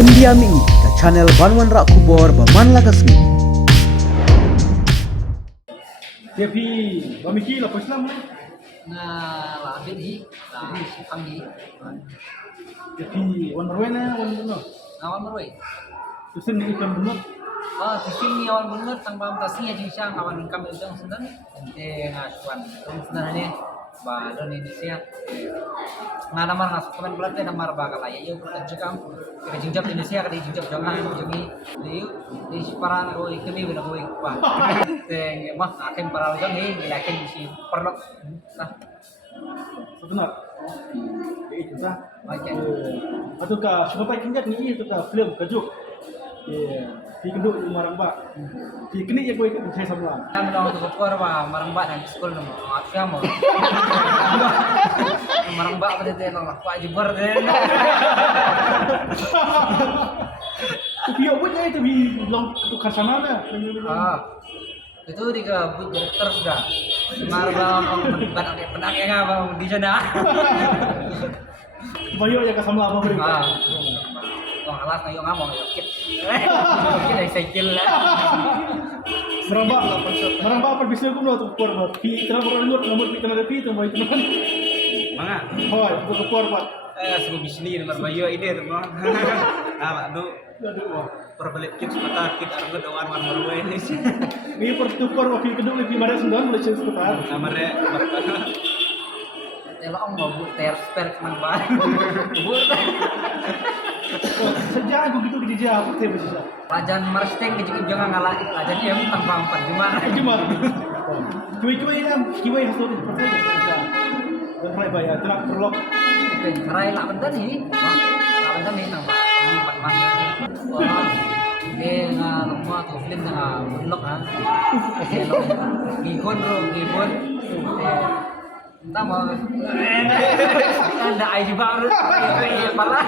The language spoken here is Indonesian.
Undiami ke channel Banwan Rak Kubor Baman Lagasmi. Dia pi bamiki la Islam na labit hi la pang hi dia pi wan marwena wan no awan maroi tusen ni ikan bunut tisim ni awan bungut tang pam tasnya jing syang awan kami ujung sundan ente ngasuan sundan ni ba don Indonesia ngadamar ngasuk kemen bulat teh namar bakal aya yuk cekam ke jingjab Indonesia ke jingjab jangan jungi di parang oi kami bina oi pa teng mah akan parang jang hi lakin si perlu nah sebenar itu dah macam atau ka siapa kinjat ni itu ka film kajuk pi kenduk di maramba pi kini ya boy saya sama kami dong untuk keluar ba marambak dan sekolah namo atya mo marambak pada teh nolak pak jebar deh pi apa nya itu pi long tu kasana na itu di ke direktur sudah marambak penang yang apa di sana bayo ya kasama apa beri Wong alas ngayo ngamong yo kit. Kit ay cycle lah. Maramba apa bisa ko no tu por pi tra por nomor pi tra pi tu mai tu Mga. hoy tu ko por pat Sugo bisni nomor bayo ini tu mo. Pak do perbalik kit mata kit argo dawan wan marwe ini. ni por tu por pi keduk pi mara sundan boleh cense kota Namare. Telong mau bu ter spare mang ba. Bu. sejak aku gitu di jejak aku teh bisa Rajan Marsteng kejik jangan ngalah rajan dia tanpa empat gimana. cuma kiwi yang kiwi hasil itu bisa dan mulai bayar terak perlok Rai lah benda ni. Lah benda ni nampak ni empat mana. Wah. Nga rumah tu film nga blok ha. Gihon ro gihon. Tama. Ada ai juga harus. Pala.